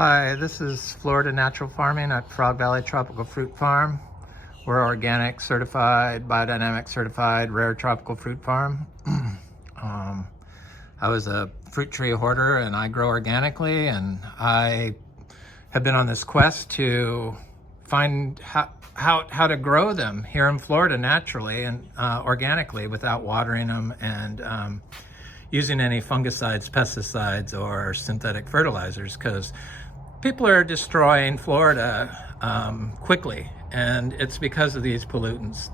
Hi, this is Florida Natural Farming at Frog Valley Tropical Fruit Farm. We're organic certified, biodynamic certified, rare tropical fruit farm. I was a fruit tree hoarder and I grow organically, and I have been on this quest to find how to grow them here in Florida naturally and organically without watering them and using any fungicides, pesticides, or synthetic fertilizers, because people are destroying Florida quickly, and it's because of these pollutants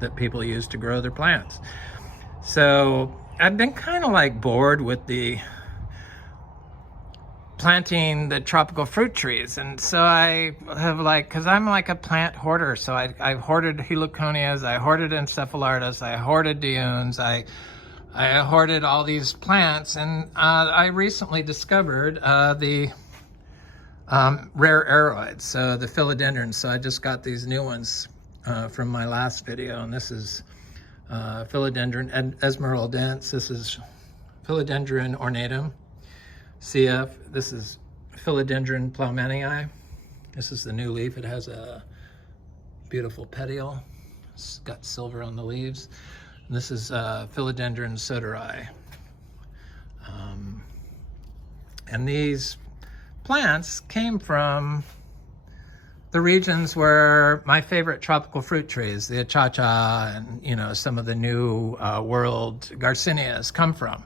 that people use to grow their plants. So I've been kind of like bored with the planting the tropical fruit trees, and so I have because I'm like a plant hoarder, so I've hoarded heliconias, I hoarded encephalardas, I hoarded diones, I hoarded all these plants, and I recently discovered the rare aroids, so the philodendrons. So I just got these new ones from my last video, and this is Philodendron esmeraldense. This is Philodendron ornatum, CF. This is Philodendron Plowmanii. This is the new leaf. It has a beautiful petiole. It's got silver on the leaves. And this is Philodendron sodiroi. And these plants came from the regions where my favorite tropical fruit trees, the achacha and some of the new world garcinias, come from.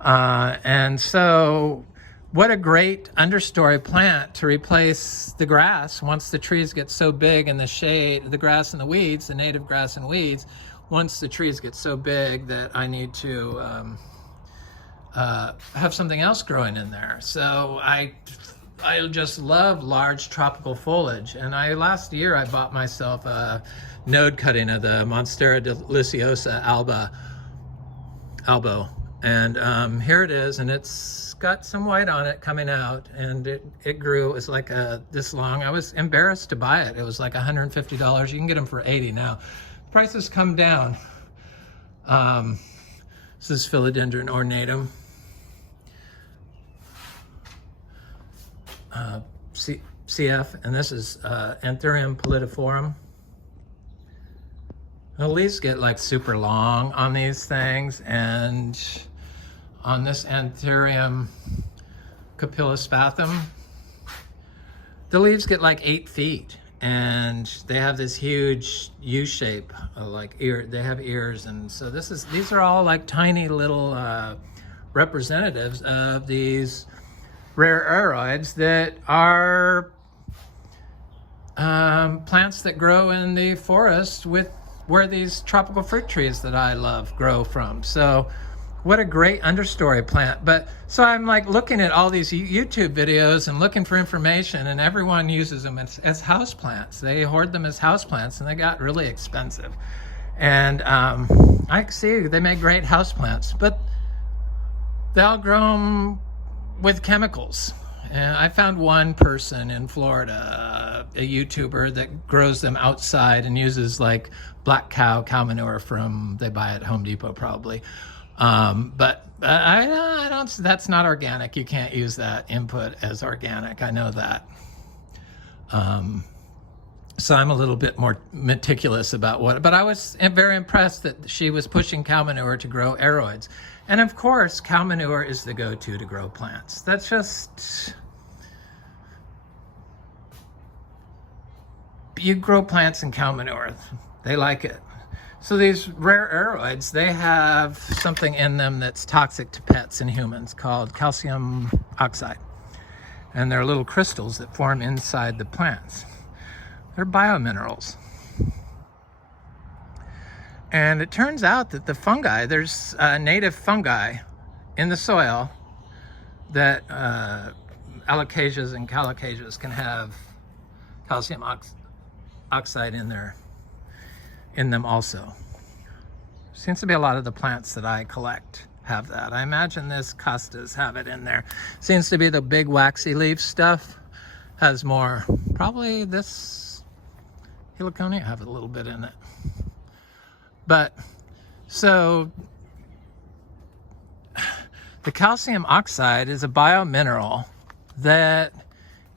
And so what a great understory plant to replace the grass once the trees get so big, and the shade, the grass and the weeds, the native grass and weeds, once the trees get so big that I need to have something else growing in there. So I just love large tropical foliage, and last year I bought myself a node cutting of the Monstera deliciosa albo, and here it is, and it's got some white on it coming out, and it grew. It's like this long. I was embarrassed to buy it. It was like $150. You can get them for $80 now. Prices come down. This is Philodendron ornatum. CF, and this is Anthurium pullidiflorum. The leaves get like super long on these things, and on this Anthurium cupulispathum, the leaves get like 8 feet, and they have this huge U shape, like ear. They have ears, and so these are all like tiny little representatives of these rare aroids that are plants that grow in the forest where these tropical fruit trees that I love grow from. So what a great understory plant. But so I'm like looking at all these YouTube videos and looking for information, and everyone uses them as house plants. They hoard them as house plants, and they got really expensive. And I see they make great house plants, but they all grow them with chemicals. And I found one person in Florida, a YouTuber, that grows them outside and uses like black cow manure they buy at Home Depot probably. But I don't, that's not organic. You can't use that input as organic. I know that. So I'm a little bit more meticulous about but I was very impressed that she was pushing cow manure to grow aroids. And of course, cow manure is the go-to to grow plants. That's just, you grow plants in cow manure. They like it. So these rare aroids, they have something in them that's toxic to pets and humans called calcium oxide. And they're little crystals that form inside the plants. They're biominerals. And it turns out that the fungi, there's native fungi in the soil that alocasias and calocasias can have calcium oxide in them also. Seems to be a lot of the plants that I collect have that. I imagine this costas have it in there. Seems to be the big waxy leaf stuff has more. Probably this heliconia have a little bit in it. But so the calcium oxide is a biomineral that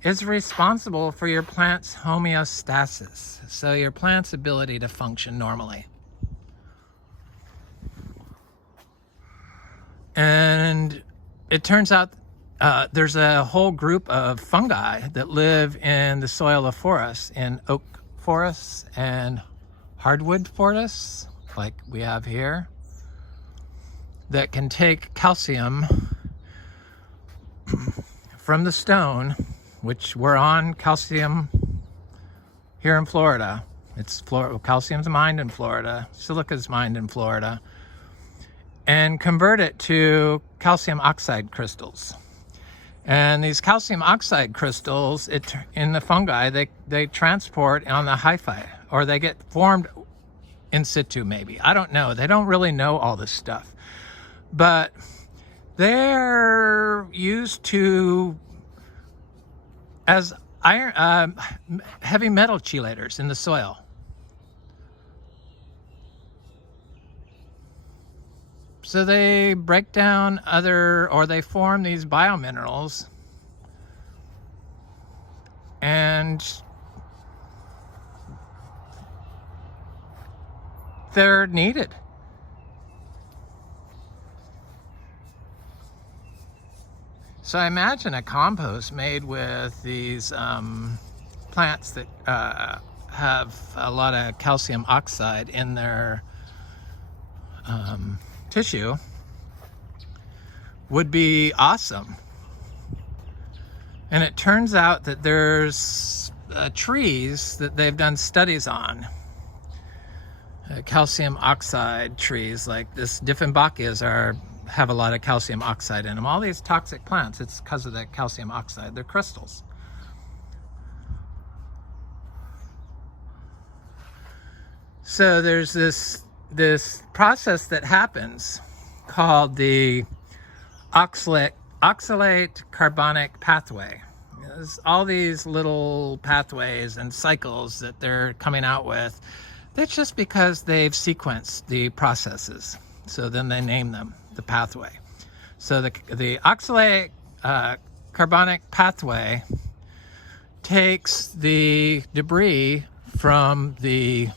is responsible for your plant's homeostasis, so your plant's ability to function normally. And it turns out there's a whole group of fungi that live in the soil of forests, in oak forests and hardwood forests, like we have here, that can take calcium from the stone, which we're on calcium here in Florida. Calcium's mined in Florida, silica's mined in Florida, and convert it to calcium oxide crystals. And these calcium oxide crystals, in the fungi, they transport on the hyphae, or they get formed in situ maybe. I don't know. They don't really know all this stuff. But they're used as iron, heavy metal chelators in the soil. So they break down or they form these biominerals, and they're needed. So I imagine a compost made with these plants that have a lot of calcium oxide in their tissue would be awesome. And it turns out that there's trees that they've done studies on, calcium oxide trees, like this Dieffenbachias have a lot of calcium oxide in them. All these toxic plants, it's because of that calcium oxide. They're crystals. So there's this process that happens called the Oxilate Carbonate Pathway. There's all these little pathways and cycles that they're coming out with. That's just because they've sequenced the processes. So then they name them the pathway. So the Oxilate Carbonate Pathway takes the debris from the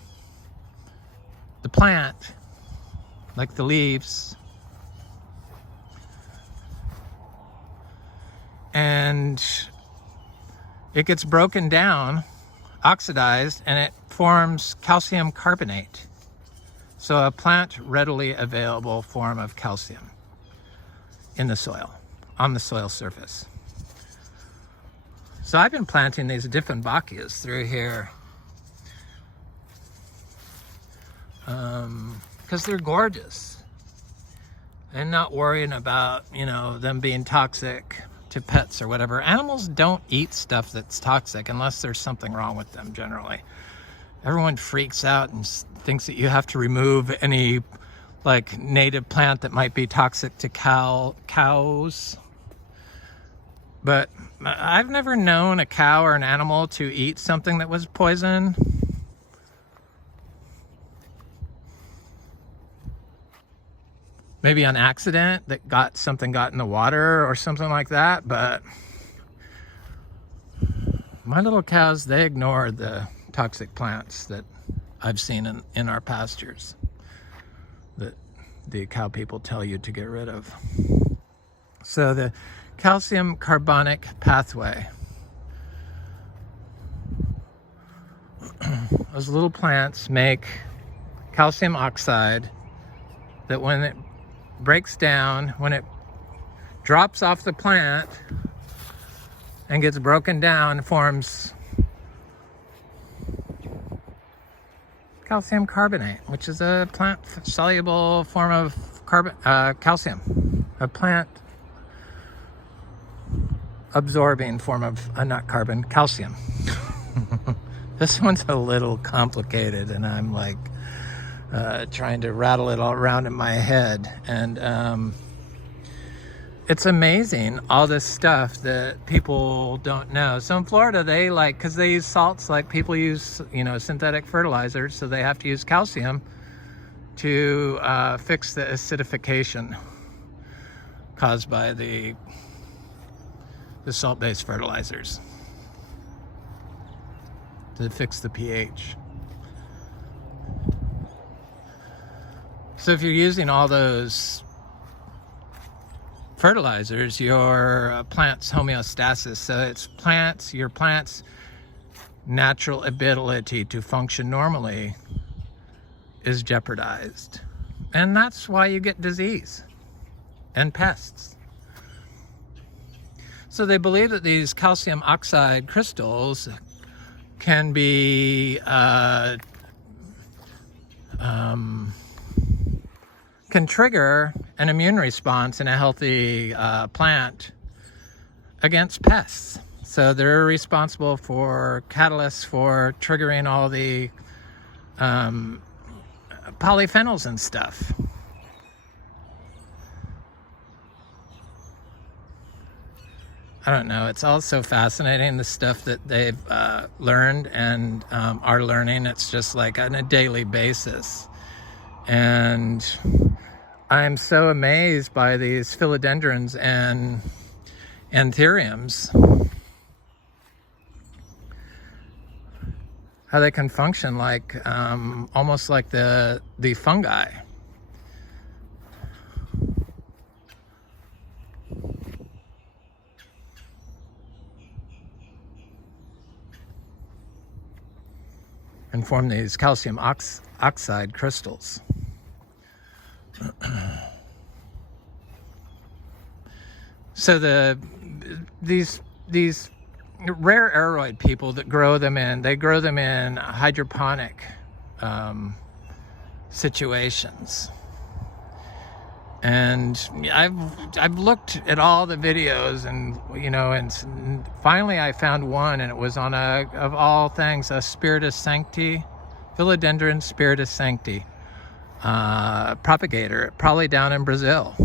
plant, like the leaves, and it gets broken down, oxidized, and it forms calcium carbonate. So a plant readily available form of calcium in the soil, on the soil surface. So I've been planting these Dieffenbachias through here because they're gorgeous, and not worrying about, them being toxic to pets or whatever. Animals don't eat stuff that's toxic unless there's something wrong with them, generally. Everyone freaks out and thinks that you have to remove any native plant that might be toxic to cows. But I've never known a cow or an animal to eat something that was poison. Maybe on accident, that something got in the water or something like that, but my little cows, they ignore the toxic plants that I've seen in our pastures that the cow people tell you to get rid of. So the calcium carbonic pathway, those little plants make calcium oxide that when it breaks down, when it drops off the plant and gets broken down, forms calcium carbonate, which is a plant soluble form of calcium, a plant absorbing form of calcium. This one's a little complicated, and I'm trying to rattle it all around in my head. And it's amazing, all this stuff that people don't know. So in Florida, because they use salts like people use, synthetic fertilizers, so they have to use calcium to fix the acidification caused by the salt-based fertilizers. to fix the pH. So if you're using all those fertilizers, your plant's homeostasis, so it's your plant's natural ability to function normally is jeopardized. And that's why you get disease and pests. So they believe that these calcium oxide crystals can be can trigger an immune response in a healthy plant against pests. So they're responsible for catalysts for triggering all the polyphenols and stuff. I don't know, it's all so fascinating, the stuff that they've learned and are learning. It's just like on a daily basis. And I'm so amazed by these philodendrons and anthuriums, how they can function like almost like the fungi. And form these calcium oxide crystals. So these rare aroid people that grow them in hydroponic situations. And I've looked at all the videos, and and finally I found one, and it was on of all things, a Spiritus Sancti, Philodendron Spiritus Sancti propagator, probably down in Brazil.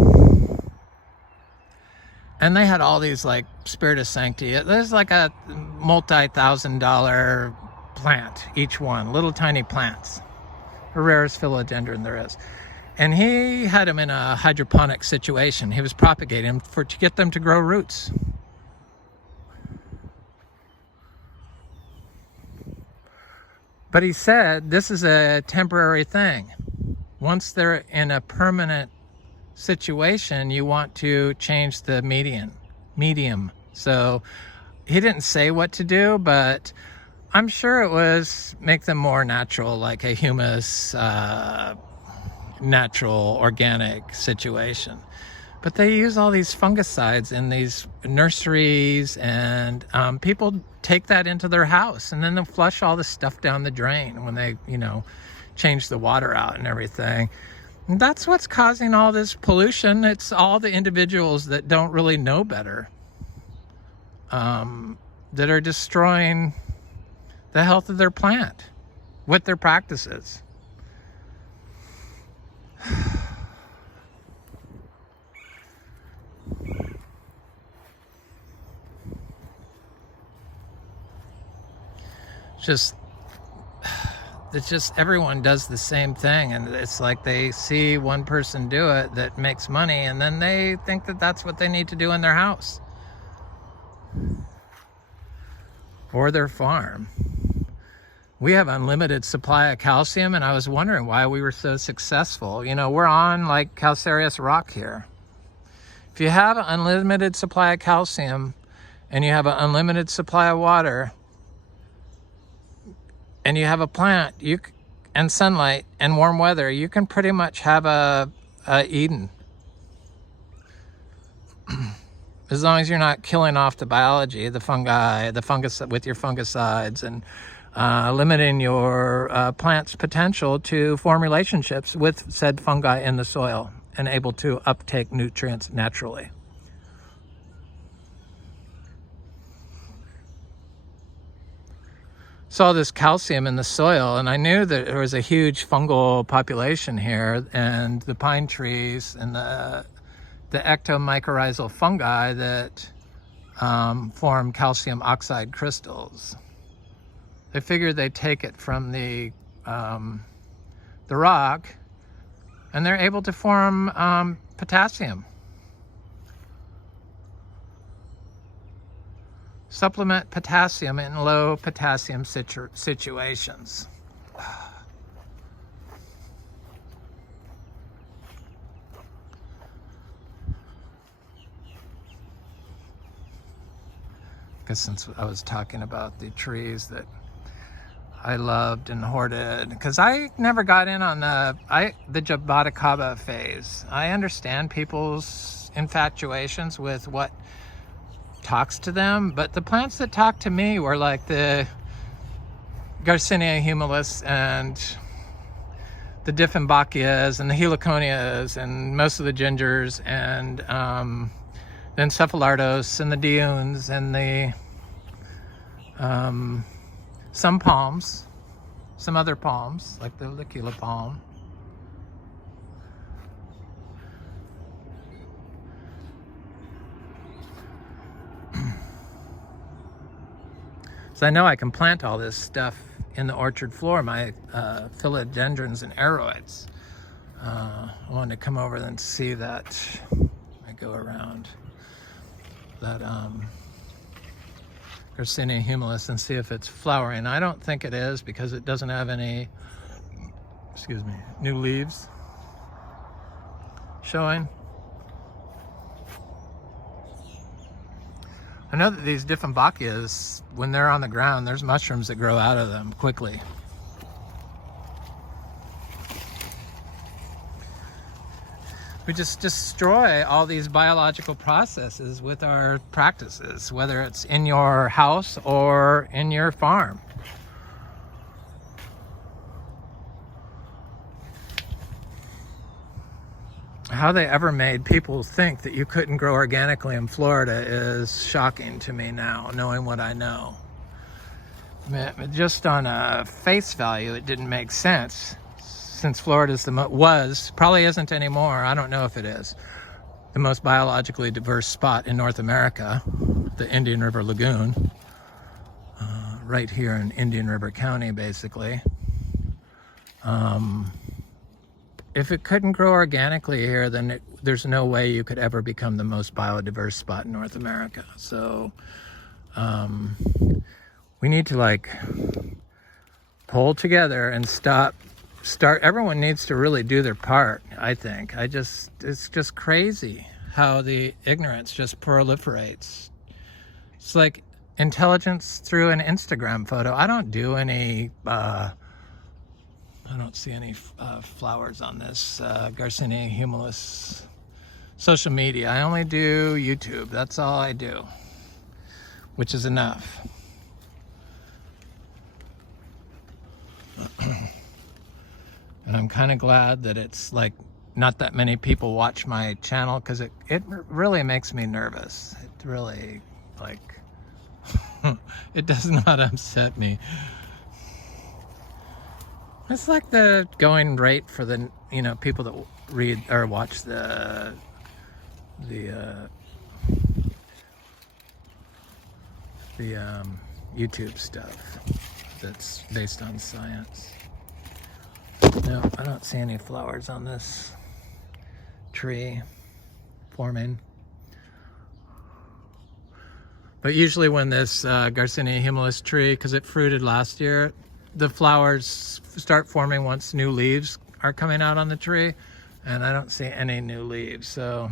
And they had all these like Spiritus Sancti. There's like a multi-$1,000 plant, each one, little tiny plants, the rarest philodendron there is. And he had them in a hydroponic situation. He was propagating them to get them to grow roots. But he said this is a temporary thing. Once they're in a permanent situation, you want to change the medium. So he didn't say what to do, but I'm sure it was make them more natural, like a humus, natural, organic situation. But they use all these fungicides in these nurseries, and people take that into their house, and then they'll flush all the stuff down the drain when they, change the water out and everything. And that's what's causing all this pollution. It's all the individuals that don't really know better that are destroying the health of their plant with their practices. It's just everyone does the same thing, and it's like they see one person do it that makes money, and then they think that that's what they need to do in their house or their farm. We have unlimited supply of calcium, and I was wondering why we were so successful. We're on like calcareous rock here. If you have an unlimited supply of calcium and you have an unlimited supply of water, and you have a plant, and sunlight and warm weather, you can pretty much have a Eden. As long as you're not killing off the biology, the fungi, the fungus with your fungicides, and limiting your plant's potential to form relationships with said fungi in the soil and able to uptake nutrients naturally. Saw this calcium in the soil, and I knew that there was a huge fungal population here, and the pine trees and the ectomycorrhizal fungi that form calcium oxide crystals. They figured they'd take it from the rock, and they're able to form potassium. Supplement potassium in low potassium situations. Because since I was talking about the trees that I loved and hoarded, because I never got in on the Jaboticaba phase. I understand people's infatuations with what talks to them, but the plants that talked to me were like the Garcinia humilis and the Dieffenbachias and the heliconias and most of the gingers and the encephalardos and the diones and the some palms, some other palms like the Licula palm. So I know I can plant all this stuff in the orchard floor, my Philodendrons and Aroids. I wanted to come over and see that. I go around that Garcinia humilis and see if it's flowering. I don't think it is because it doesn't have any, excuse me, new leaves showing. I know that these Dieffenbachias, when they're on the ground, there's mushrooms that grow out of them quickly. We just destroy all these biological processes with our practices, whether it's in your house or in your farm. How they ever made people think that you couldn't grow organically in Florida is shocking to me now, knowing what I know. Just on a face value, it didn't make sense, since Florida's was, probably isn't anymore, I don't know if it is, the most biologically diverse spot in North America, the Indian River Lagoon, right here in Indian River County, basically. If it couldn't grow organically here, then there's no way you could ever become the most biodiverse spot in North America. So we need to like pull together and start. Everyone needs to really do their part, I think. It's just crazy how the ignorance just proliferates. It's like intelligence through an Instagram photo. I don't do any I don't see any flowers on this Garcinia humilis social media. I only do YouTube. That's all I do, which is enough. And I'm kind of glad that it's like not that many people watch my channel, because it really makes me nervous. It really, like, it does not upset me. It's like the going rate for the, you know, people that read or watch the YouTube stuff that's based on science. No, I don't see any flowers on this tree forming. But usually when this Garcinia humilis tree, because it fruited last year, the flowers start forming once new leaves are coming out on the tree, and I don't see any new leaves, so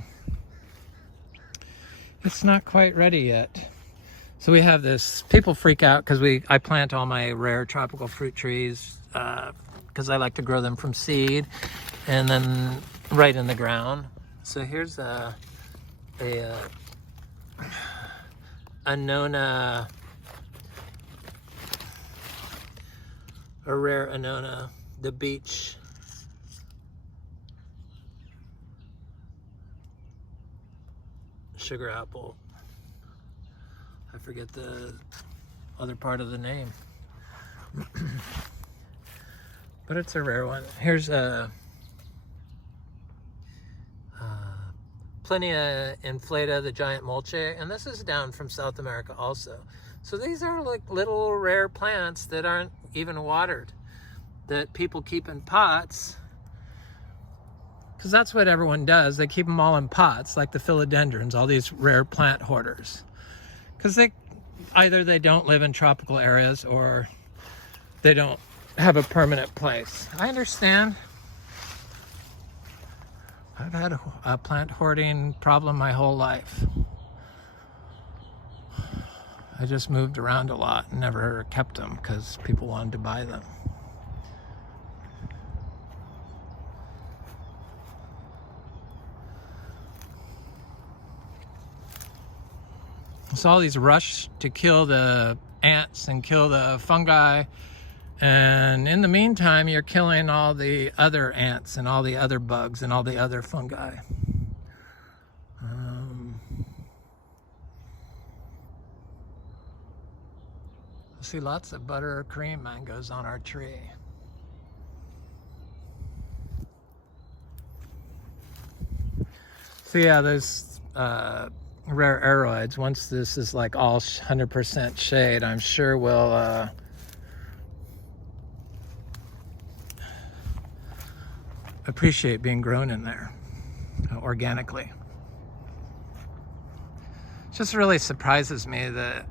it's not quite ready yet. So we have this, people freak out because I plant all my rare tropical fruit trees because I like to grow them from seed and then right in the ground. So here's a Annona, a rare Annona, the beach sugar apple. I forget the other part of the name. But it's a rare one. Here's a Plinia inflata, the giant mulche, and this is down from South America also. So these are like little rare plants that aren't even watered, that people keep in pots, because that's what everyone does. They keep them all in pots, like the philodendrons, all these rare plant hoarders, because either they don't live in tropical areas or they don't have a permanent place. I understand. I've had a plant hoarding problem my whole life. I just moved around a lot and never kept them because people wanted to buy them. So all these rush to kill the ants and kill the fungi, and in the meantime you're killing all the other ants and all the other bugs and all the other fungi. I see lots of buttercream mangoes on our tree. So yeah, there's rare aroids. Once this is like all 100% shade, I'm sure we'll appreciate being grown in there organically. It just really surprises me that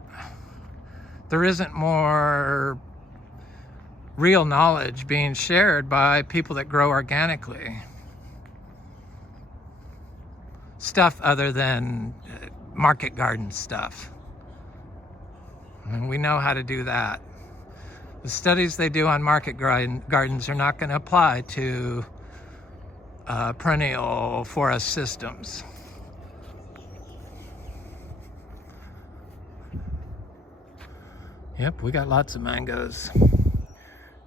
there isn't more real knowledge being shared by people that grow organically. Stuff other than market garden stuff. And we know how to do that. The studies they do on market gardens are not going to apply to perennial forest systems. Yep, we got lots of mangoes.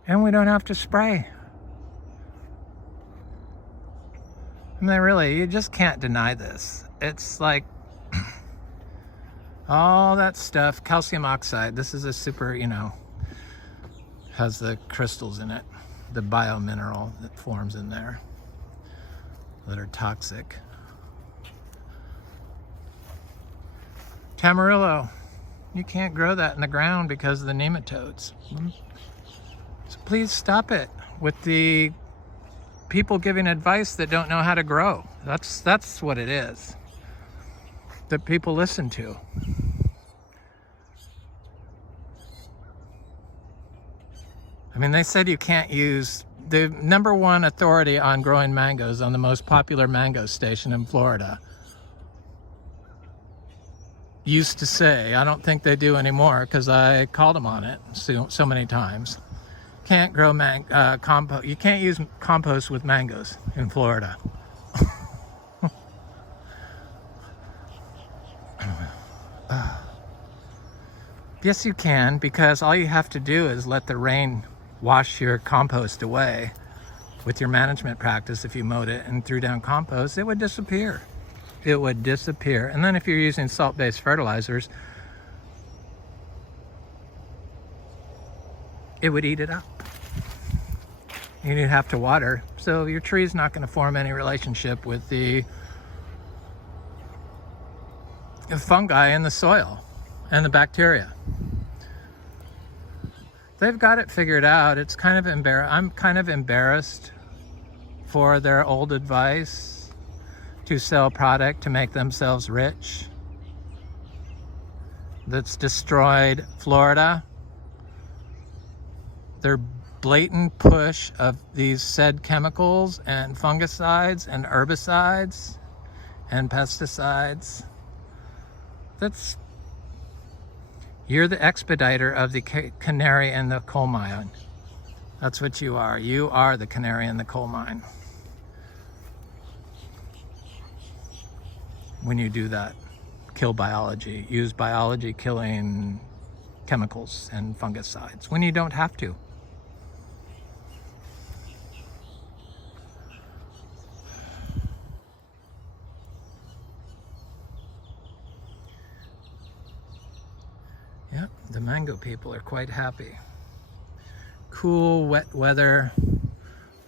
And we don't have to spray. I mean, really, you just can't deny this. It's like all that stuff, calcium oxide. This is a super, has the crystals in it, the biomineral that forms in there that are toxic. Tamarillo, you can't grow that in the ground because of the nematodes. So please stop it with the people giving advice that don't know how to grow. That's what it is that people listen to. I mean, they said you can't use the #1 authority on growing mangoes on the most popular mango station in Florida. Used to say, I don't think they do anymore because I called them on it so many times. Can't grow compost. You can't use compost with mangoes in Florida. Yes, you can, because all you have to do is let the rain wash your compost away. With your management practice, if you mowed it and threw down compost, it would disappear. It would disappear. And then if you're using salt-based fertilizers, it would eat it up. You'd have to water, so your tree's not going to form any relationship with the fungi in the soil and the bacteria. They've got it figured out. It's kind of I'm kind of embarrassed for their old advice to sell product to make themselves rich that's destroyed Florida. Their blatant push of these said chemicals and fungicides and herbicides and pesticides. You're the expediter of the canary in the coal mine. That's what you are. You are the canary in the coal mine when you do that. Kill biology. Use biology killing chemicals and fungicides when you don't have to. Yep, the mango people are quite happy. Cool, wet weather,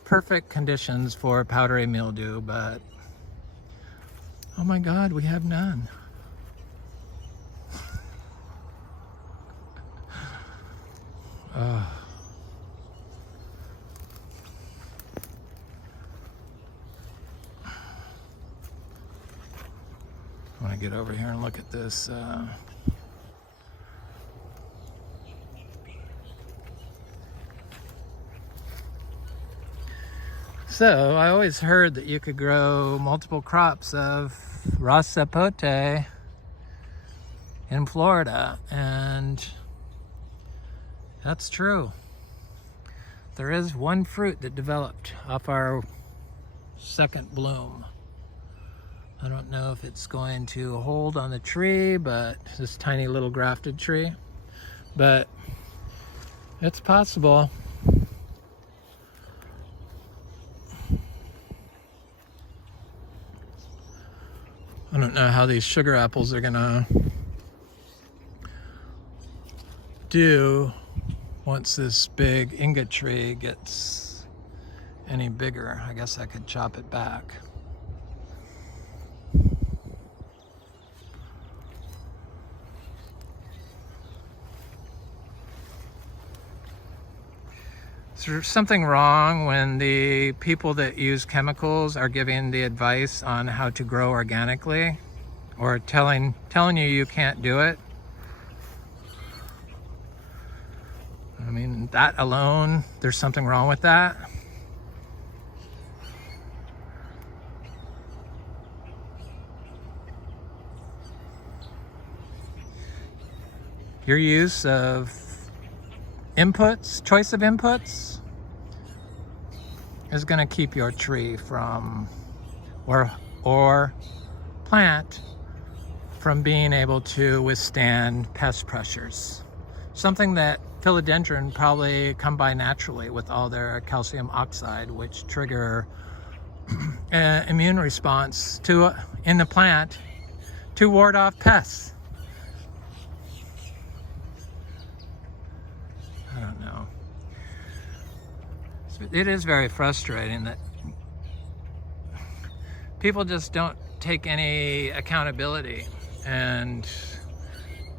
perfect conditions for powdery mildew, but oh my God, we have none. I want to get over here and look at this So I always heard that you could grow multiple crops of raw sapote in Florida, and that's true. There is one fruit that developed off our second bloom. I don't know if it's going to hold on the tree, but this tiny little grafted tree, but it's possible. I don't know how these sugar apples are gonna do once this big ingot tree gets any bigger. I guess I could chop it back. Is there something wrong when the people that use chemicals are giving the advice on how to grow organically, or telling you can't do it? I mean, that alone, there's something wrong with that. Your use of inputs, choice of inputs, is going to keep your tree from, or plant from being able to withstand pest pressures. Something that philodendron probably come by naturally with all their calcium oxide, which trigger an immune response in the plant to ward off pests. I don't know. It is very frustrating that people just don't take any accountability and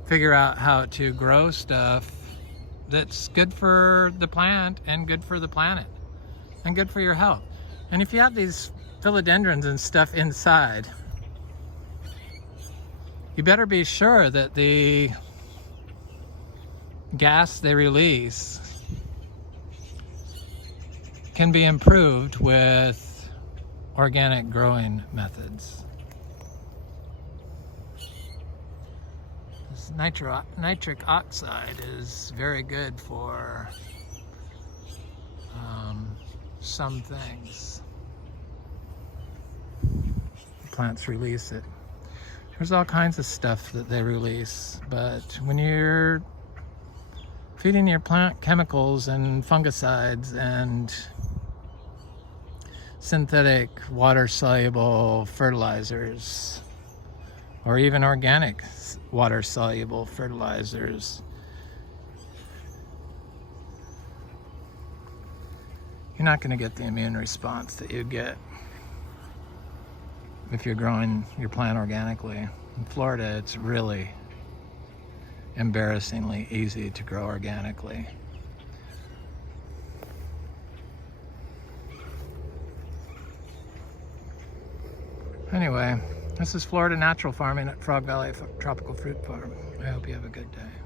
figure out how to grow stuff that's good for the plant and good for the planet and good for your health. And if you have these philodendrons and stuff inside, you better be sure that the gas they release can be improved with organic growing methods. This nitric oxide is very good for some things. Plants release it. There's all kinds of stuff that they release, but when you're feeding your plant chemicals and fungicides and synthetic water-soluble fertilizers, or even organic water-soluble fertilizers, you're not going to get the immune response that you get if you're growing your plant organically. In Florida, it's really embarrassingly easy to grow organically. Anyway, this is Florida Natural Farming at Frog Valley Tropical Fruit Farm. I hope you have a good day.